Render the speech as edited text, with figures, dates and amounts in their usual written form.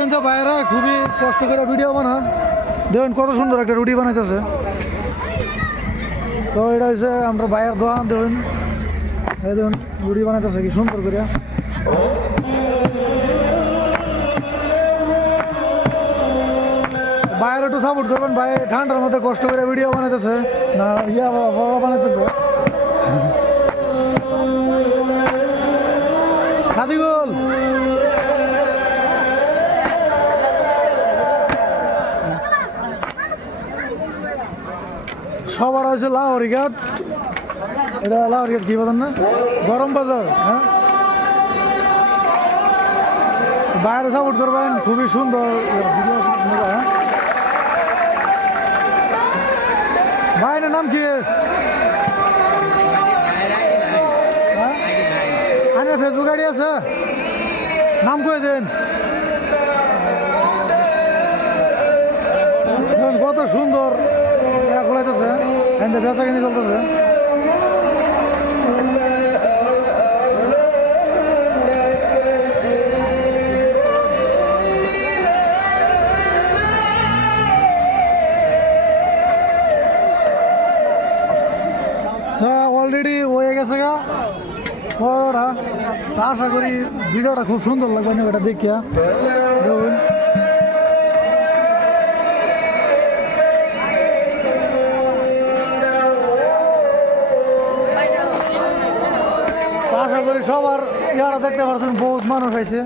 করেন যে ভাইয়েরা খুবই কষ্ট করে ভিডিও বানায়, দেখুন কত সুন্দর একটা রুটি বানাইতেছে। তো এটা হচ্ছে আমরা ভাইয়ের দোকান, দেখুন এই দেখুন রুটি বানাইতেছে কি সুন্দর করে। ভাইয়ের একটু সাপোর্ট করবেন, ভাই ঠান্ডার মধ্যে কষ্ট করে ভিডিও বানাইতেছে না, বাবা বানাইতেছে। সাদিগুল সবার হয়েছে লাহোরি ঘাট, এটা লাহোরি ঘাট কি বলেন না, গরম বাজার। হ্যাঁ, বাইরে সাপোর্ট করবেন, খুবই সুন্দর ভিডিও। হ্যাঁ ভাইয়ের নাম কি? আনে ফেসবুক আইডি আছে, নাম কয়ে দেন। কত সুন্দর খোলাইতেছে, বেচা কিনে চলতেছে। অলরেডি হয়ে গেছে গা ওরা, আশা করি ভিডিওটা খুব সুন্দর লাগবে না এটা দেখিয়া। দেখুন আশা করি সবার ইয়ারা দেখতে পাচ্ছেন, বহুত মানুষ হয়েছে।